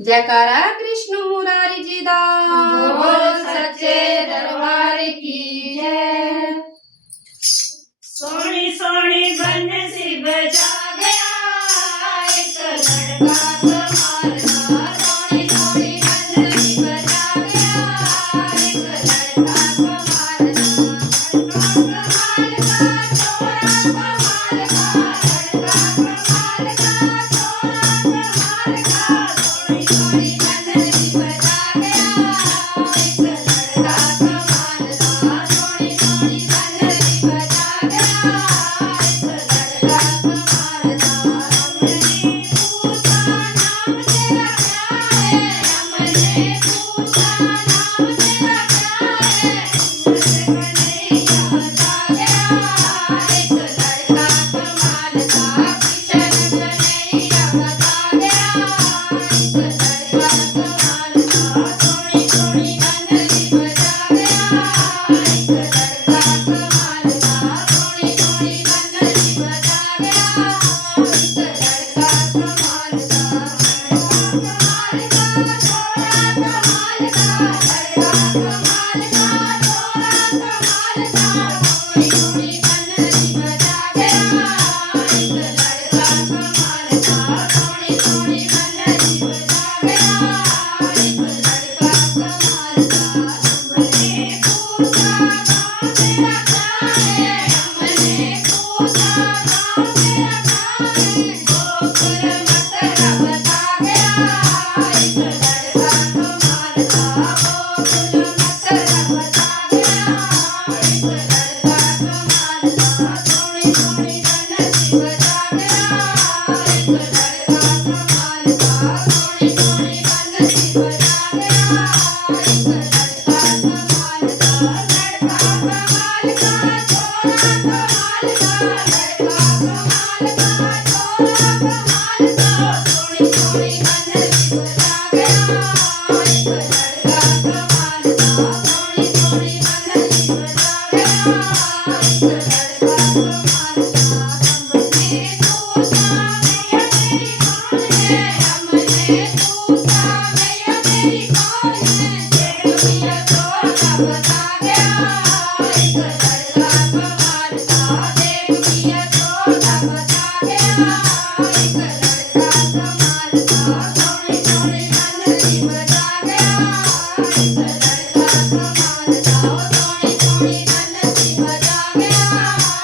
जयकारा कृष्ण मुरारी जी दा, बोलो सच्चे दरबार की जय। सोनी सोनी बंसी बजा गया एक लड़का कमाल का। सोनी सोनी बंसी बजा गया एक लड़का कमाल का। कमाल का छोरा कमाल का, लड़का कमाल का छोरा कमाल का। सोनी सोनी बंसी बजा गया एक लड़का कमाल का। सोनी सोनी बंसी बजा गया एक लड़का कमाल का। हमने पूछा नाम तेरा क्या है, हमने पूछा नाम तेरा क्या है। मुझसे कन्हैया बता गया एक लड़का कमाल का। किशन कन्हैया बता गया एक लड़का कमाल का। सोनी सोनी बंसी बजा गया एक लड़का कमाल का। सोनी सोनी बंसी बजा गया एक लड़का कमाल का। कमाल का छोरा कमाल का, लड़का कमाल का छोरा कमाल का। सोनी सोनी बंसी बजा गया एक लड़का कमाल का। सोनी सोनी बंसी बजा गया एक लड़का कमाल का। हमने पूछा गाँव तेरा क्या है, हमने पूछा गाँव तेरा क्या है। गोकुल मथुरा बता गया एक लड़का कमाल का। गोकुल मथुरा बता गया एक लड़का कमाल का। सोनी सोनी बंसी बजा गया एक लड़का कमाल का। सोनी सोनी बंसी बजा गया एक लड़का कमाल का। लड़का कमाल का छोरा कमाल का, लड़का कमाल का छोरा कमाल का। सोनी सोनी बंसी बजा गया एक लड़का कमाल का। सोनी सोनी बंसी बजा गया एक लड़का कमाल का। हमने पूछा मैया तेरी कौन है, हमने पूछा मैया तेरी कौन है। देख मियाँ छोटा बता गया एक लड़का कमाल का। देख मियाँ छोटा बता गया एक लड़का कमाल का। सोनी सोनी बंसी बजा गया एक लड़का कमाल का। सोनी सोनी बंसी बजा गया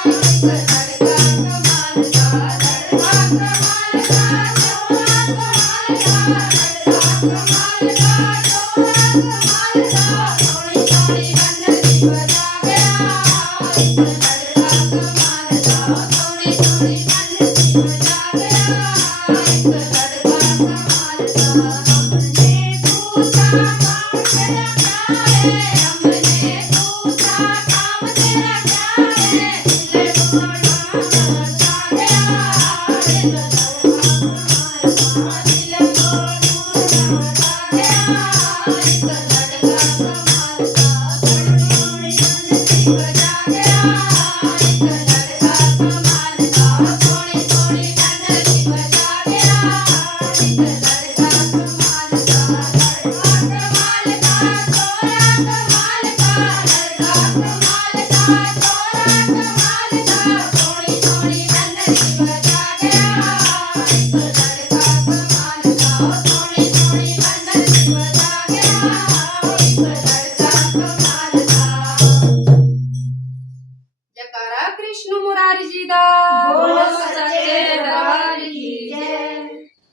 एक लड़का कमाल का। लड़का कमाल का छोरा कमाल का, लड़का कमाल का छोरा कमाल का। सोनी सोनी बंसी बजा गया एक लड़का कमाल का। सोनी सोनी बंसी बजा गया एक लड़का कमाल का। हमने पूछा काम तेरा क्या है, हमने पूछा काम तेरा क्या है। दिल को ढांढ बता गया एक लड़का कमाल का। दिल को